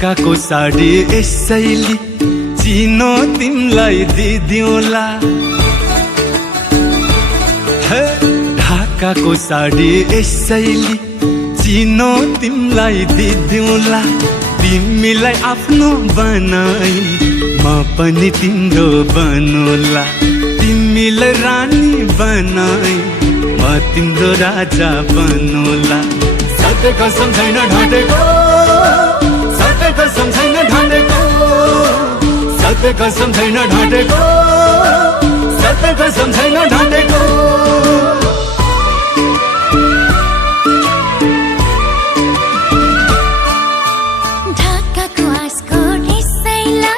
ढाकाको साडी यसैली चिनो तिमलाई दिदिउँला। ढाकाको साडी यसैली चिनो तिमलाई दिदिउँला। तिमीलाई आफ्नो बनाई म पनि तिम्रो बनौला। तिमीलाई रानी बनाई म तिम्रो राजा बनौला। सत्य कसम छैन ढाँटेको, सत्य कसम छैन ढाँटेको, सत्य कसम छैन ढाँटेको, सत्य कसम छैन ढाँटेको। ढाकाको आँसको यसैला